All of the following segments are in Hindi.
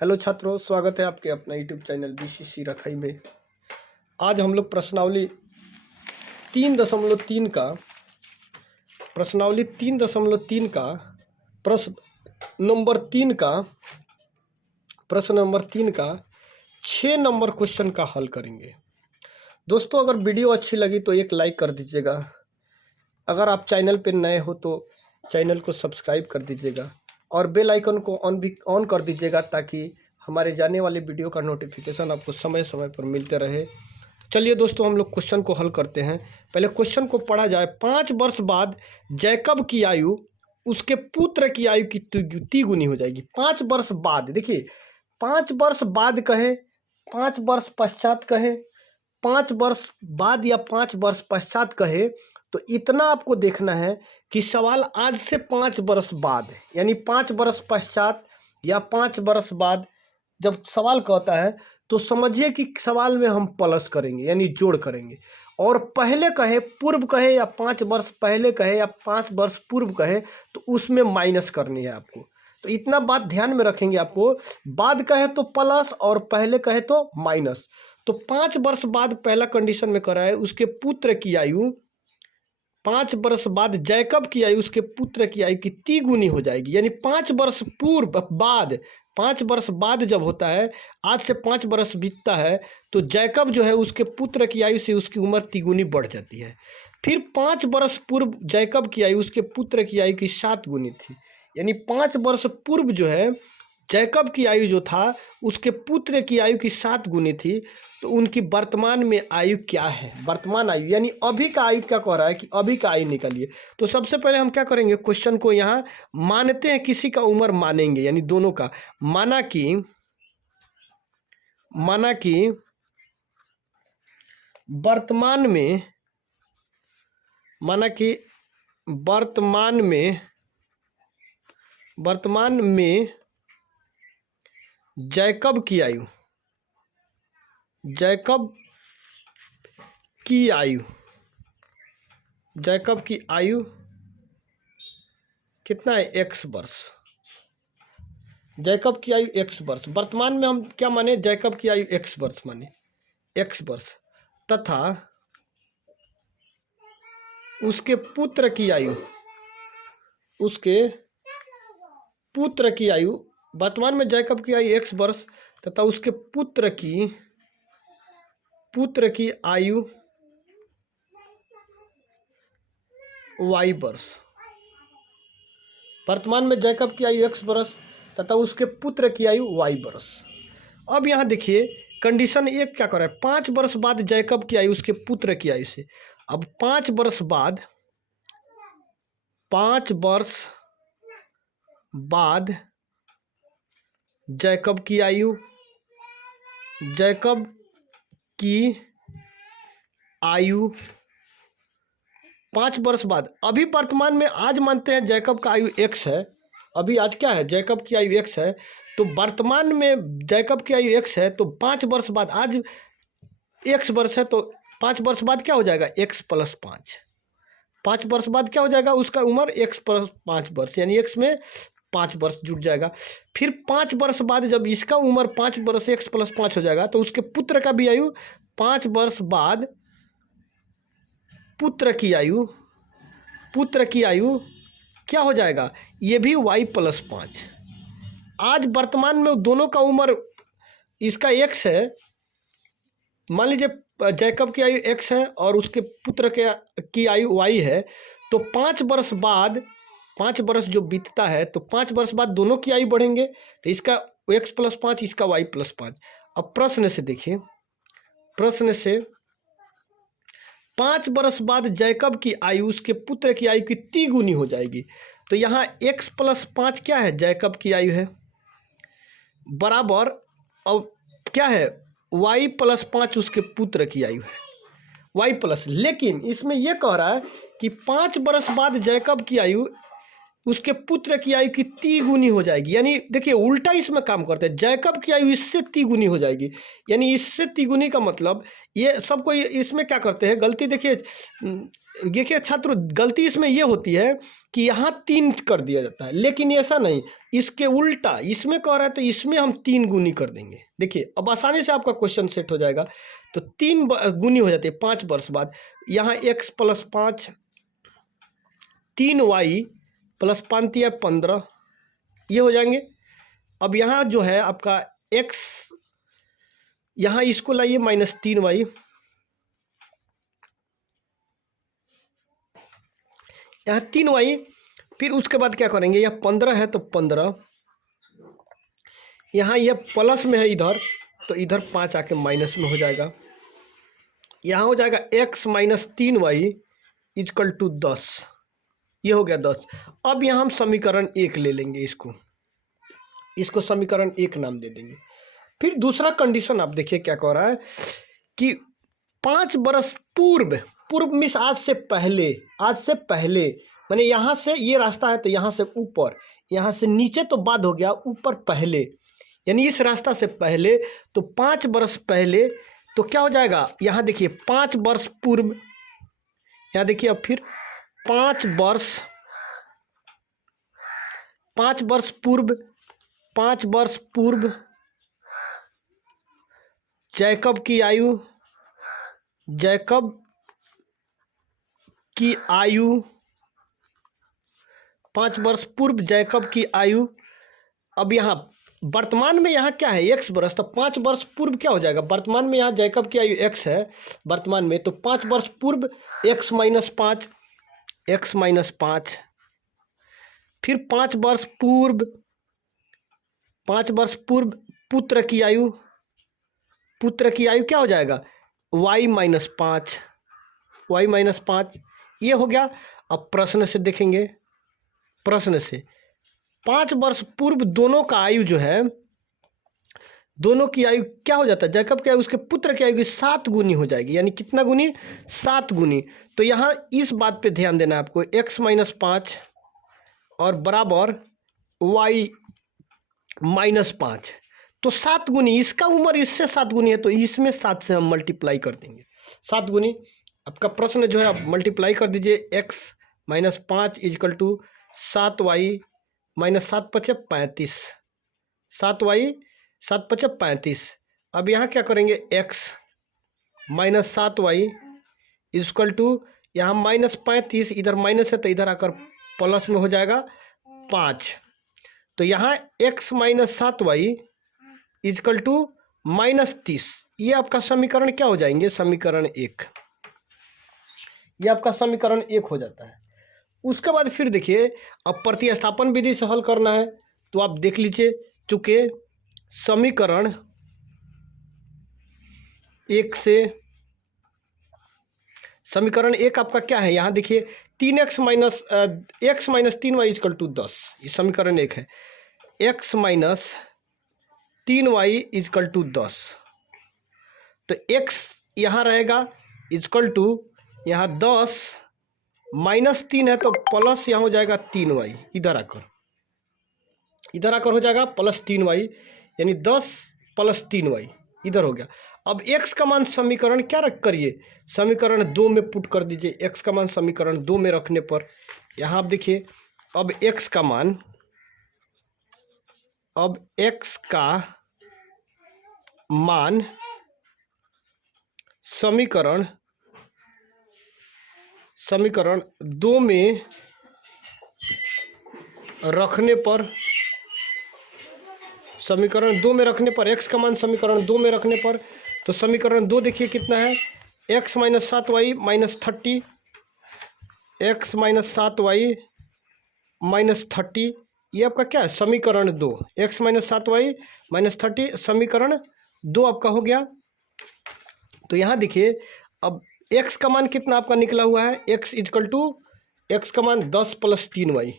हेलो छात्रों, स्वागत है आपके अपना यूट्यूब चैनल बीसीसी रखई में। आज हम लोग प्रश्नावली 3.3 का प्रश्न नंबर 3 का 6 नंबर क्वेश्चन का हल करेंगे। दोस्तों, अगर वीडियो अच्छी लगी तो एक लाइक कर दीजिएगा। अगर आप चैनल पर नए हो तो चैनल को सब्सक्राइब कर दीजिएगा और बेल आइकन को ऑन कर दीजिएगा ताकि हमारे जाने वाले वीडियो का नोटिफिकेशन आपको समय समय पर मिलते रहे। चलिए दोस्तों, हम लोग क्वेश्चन को हल करते हैं। पहले क्वेश्चन को पढ़ा जाए। 5 वर्ष बाद जैकब की आयु उसके पुत्र की आयु की तिगुनी हो जाएगी। 5 वर्ष बाद, देखिए 5 वर्ष बाद कहे, 5 वर्ष पश्चात कहे, 5 वर्ष बाद या 5 वर्ष पश्चात कहे, तो इतना आपको देखना है कि सवाल आज से 5 वर्ष बाद यानी 5 वर्ष पश्चात या 5 वर्ष बाद जब सवाल कहता है तो समझिए कि सवाल में हम प्लस करेंगे यानी जोड़ करेंगे। और पहले कहे, पूर्व कहे या 5 वर्ष पहले कहे या 5 वर्ष पूर्व कहे तो उसमें माइनस करनी है आपको। तो इतना बात ध्यान में रखेंगे आपको। बाद कहे तो प्लस और पहले कहे तो माइनस। तो 5 वर्ष बाद पहला कंडीशन में करा है उसके पुत्र की आयु, 5 वर्ष बाद जैकब की आयु उसके पुत्र की आयु की तिगुनी हो जाएगी। यानी 5 वर्ष पूर्व बाद, 5 वर्ष बाद जब होता है, आज से 5 वर्ष बीतता है तो जैकब जो है उसके पुत्र की आयु से उसकी उम्र तिगुनी बढ़ जाती है। फिर 5 वर्ष पूर्व जैकब की आयु उसके पुत्र की आयु की 7 गुनी थी। यानी 5 वर्ष पूर्व जो है जैकब की आयु जो था उसके पुत्र की आयु की 7 गुनी थी। तो उनकी वर्तमान में आयु क्या है? वर्तमान आयु यानी अभी का आयु क्या कह रहा है कि अभी का आयु निकालिए। तो सबसे पहले हम क्या करेंगे, क्वेश्चन को यहाँ मानते हैं, किसी का उम्र मानेंगे यानी दोनों का। माना कि वर्तमान में जैकब की आयु कितना है? x वर्ष। जैकब की आयु x वर्ष। वर्तमान में हम क्या माने? जैकब की आयु x वर्ष माने, x वर्ष। तथा उसके पुत्र की आयु, वर्तमान में जैकब की आयु x वर्ष तथा उसके पुत्र की आयु y वर्ष। वर्तमान में जैकब की आयु x वर्ष तथा उसके पुत्र की आयु y वर्ष। अब यहाँ देखिए कंडीशन एक क्या कर रहा है, 5 वर्ष बाद जैकब की आयु उसके पुत्र की आयु से। अब 5 वर्ष बाद जैकब की आयु 5 वर्ष बाद। अभी वर्तमान में आज मानते हैं जैकब का आयु x है। अभी आज क्या है? जैकब की आयु x है। तो वर्तमान में जैकब की आयु x है तो 5 वर्ष बाद, आज x वर्ष है तो 5 वर्ष बाद क्या हो जाएगा? x + 5। 5 वर्ष बाद क्या हो जाएगा? उसका उम्र x + 5 वर्ष यानी x में 5 वर्ष जुड़ जाएगा। फिर 5 वर्ष बाद जब इसका उम्र 5 वर्ष x + 5 हो जाएगा तो उसके पुत्र का भी आयु 5 वर्ष बाद पुत्र की आयु क्या हो जाएगा? ये भी y + 5। आज वर्तमान में दोनों का उम्र, इसका x है, मान लीजिए जैकब की आयु x है और उसके पुत्र की आयु y है। तो 5 वर्ष बाद, 5 वर्ष जो बीतता है तो 5 वर्ष बाद दोनों की आयु बढ़ेंगे। तो इसका x + 5, इसका y + 5। अब प्रश्न से देखिए, 5 वर्ष बाद जैकब की आयु उसके पुत्र की आयु की तिगुनी हो जाएगी। तो यहाँ x + 5 क्या है? जैकब की आयु है, बराबर अब क्या है? y + 5 उसके पुत्र की आयु है, y प्लस। लेकिन इसमें यह कह रहा है कि 5 वर्ष बाद जैकब की आयु उसके पुत्र की आयु की तिगुनी हो जाएगी। यानी देखिए उल्टा इसमें काम करते हैं, जैकब की आयु इससे तिगुनी हो जाएगी। यानी इससे तिगुनी का मतलब ये सबको इसमें क्या करते हैं गलती, देखिए छात्र गलती इसमें ये होती है कि यहाँ 3 कर दिया जाता है, लेकिन ऐसा नहीं, इसके उल्टा इसमें कह रहा है तो इसमें हम 3 गुनी कर देंगे। देखिए अब आसानी से आपका क्वेश्चन सेट हो जाएगा। तो 3 गुनी हो जाती है 5 वर्ष बाद। यहाँ x + 5 3y + 5 या 15 ये हो जाएंगे। अब यहाँ जो है आपका x, यहाँ इसको लाइए -3y, यहाँ 3y, फिर उसके बाद क्या करेंगे, यह 15 है तो 15, यहाँ यह प्लस में है इधर, तो इधर 5 आके माइनस में हो जाएगा। यहाँ हो जाएगा x - 3y = 10, ये हो गया 10। अब यहाँ हम समीकरण 1 ले लेंगे, इसको समीकरण 1 नाम दे देंगे। फिर दूसरा कंडीशन आप देखिए क्या कह रहा है कि 5 वर्ष पूर्व मीन्स आज से पहले माने यहाँ से ये रास्ता है तो यहाँ से ऊपर, यहाँ से नीचे तो बाद हो गया, ऊपर पहले, यानी इस रास्ता से पहले, तो 5 वर्ष पहले तो क्या हो जाएगा, यहाँ देखिए 5 वर्ष पूर्व, यहाँ देखिए अब फिर 5 वर्ष पूर्व जैकब की आयु 5 वर्ष पूर्व जैकब की आयु। अब यहाँ वर्तमान में यहाँ क्या है x वर्ष, तो 5 वर्ष पूर्व क्या हो जाएगा, वर्तमान में यहाँ जैकब की आयु x है वर्तमान में, तो 5 वर्ष पूर्व x - 5, फिर 5 वर्ष पूर्व पुत्र की आयु क्या हो जाएगा, y - 5, ये हो गया। अब प्रश्न से देखेंगे, प्रश्न से 5 वर्ष पूर्व दोनों का आयु जो है, दोनों की आयु क्या हो जाता है, जैकब की आयु उसके पुत्र की आयु की 7 गुनी हो जाएगी। यानी कितना गुनी, 7 गुनी। तो यहाँ इस बात पे ध्यान देना है आपको, x - 5 और बराबर y - 5, तो 7 गुनी, इसका उम्र इससे 7 गुनी है तो इसमें 7 से हम मल्टीप्लाई कर देंगे, 7 गुनी। आपका प्रश्न जो है आप मल्टीप्लाई कर दीजिए, x - 5 = 7y - 7 × 5 = 35, 7y 7 × 5 = 35। अब यहाँ क्या करेंगे, x - 7y = यहाँ -35, इधर माइनस है तो इधर आकर प्लस में हो जाएगा 5। तो यहाँ x - 7y = -30, ये आपका समीकरण क्या हो जाएंगे, समीकरण 1, ये आपका समीकरण 1 हो जाता है। उसके बाद फिर देखिए अब प्रतिस्थापन विधि से हल करना है, तो आप देख लीजिए, चूँकि समीकरण 1 आपका क्या है, यहाँ देखिए 3x - 3y = 10, ये समीकरण 1 है। x - 3y = 10, तो x यहाँ रहेगा = यहाँ 10 -3 है तो प्लस यहाँ हो जाएगा 3y, इधर आकर हो जाएगा +3y, यानी 10 + 3y इधर हो गया। अब x का मान समीकरण क्या करिए, समीकरण 2 में पुट कर दीजिए। x का मान समीकरण 2 में रखने पर यहाँ आप देखिए, अब x का मान, समीकरण 2 में रखने पर, समीकरण 2 में रखने पर x का मान समीकरण 2 में रखने पर, तो समीकरण 2 देखिए कितना है, x - 7y - 30, x - 7y - 30, ये आपका क्या है, समीकरण 2, x - 7y - 30 समीकरण 2 आपका हो गया। तो यहाँ देखिए अब x का मान कितना आपका निकला हुआ है, x का मान 10 + 3y,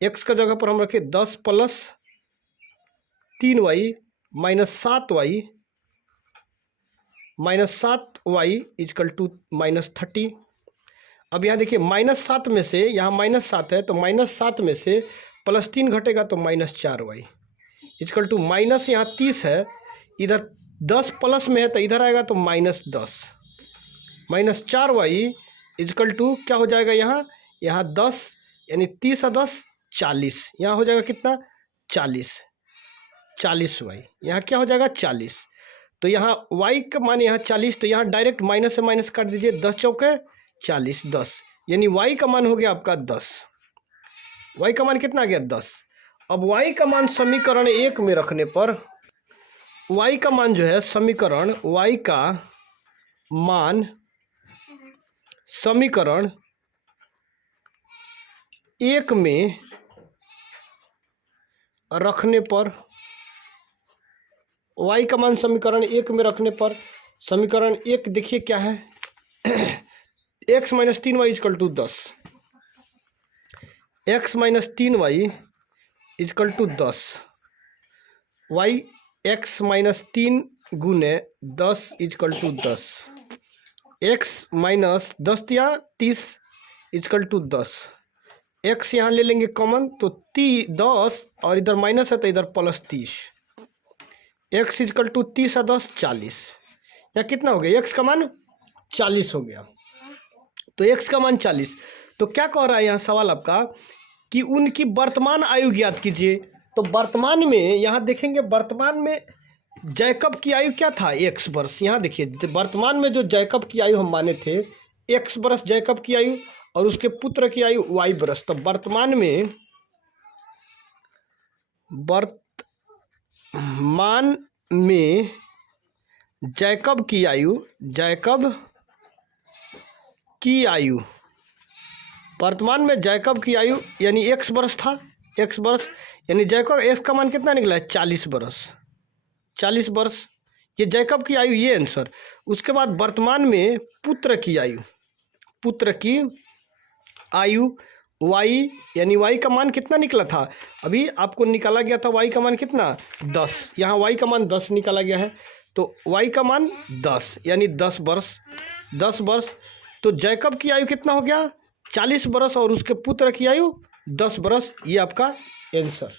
x का जगह पर हम रखें 10 + 3y - 7y - 7y = -30। अब यहाँ देखिए -7 में से, यहाँ -7 है तो -7 में से +3 घटेगा तो -4y इक्वल टू माइनस, यहाँ 30 है, इधर 10 प्लस में है तो इधर आएगा तो -10 -4y इक्वल टू क्या हो जाएगा, यहाँ 10 यानी 30 और 10 40, यहाँ हो जाएगा कितना 40y, यहाँ क्या हो जाएगा 40। तो यहाँ y का मान यहाँ 40, तो यहाँ डायरेक्ट माइनस से माइनस काट दीजिए, 10 चौके 40, 10 यानी y का मान हो गया आपका 10। y का मान कितना आ गया 10। अब y का मान समीकरण 1 में रखने पर, y का मान जो है समीकरण, y का मान समीकरण 1 में रखने पर, y का मान समीकरण 1 में रखने पर, समीकरण 1 देखिए क्या है, x - 3y equal to 10, x - 3y equal to 10, y x - 3 गुने 10 इक्वल टू 10, x माइनस 10 या 30 इक्वल टू 10, x यहाँ ले लेंगे कॉमन तो 10 और इधर माइनस है तो इधर +30, x इक्वल टू 30 और 10 40, या कितना हो गया, x का मान 40 हो गया। तो x का मान 40, तो क्या कह रहा है यहाँ सवाल आपका कि उनकी वर्तमान आयु ज्ञात कीजिए। तो वर्तमान में यहाँ देखेंगे, वर्तमान में जैकब की आयु क्या था, x वर्ष। यहाँ देखिए वर्तमान में जो जैकब की आयु हम माने थे x वर्ष जैकब की आयु, और उसके पुत्र की आयु y वर्ष। तो वर्तमान में जैकब की आयु, वर्तमान में जैकब की आयु यानी x वर्ष था, x वर्ष यानी जैकब, x का मान कितना निकला है 40 वर्ष, ये जैकब की आयु, ये आंसर। उसके बाद वर्तमान में पुत्र की आयु y, यानी y का मान कितना निकला था, अभी आपको निकाला गया था y का मान कितना 10, यहाँ y का मान 10 निकाला गया है, तो y का मान 10 यानी 10 वर्ष। तो जैकब की आयु कितना हो गया 40 वर्ष और उसके पुत्र की आयु 10 वर्ष, ये आपका आंसर।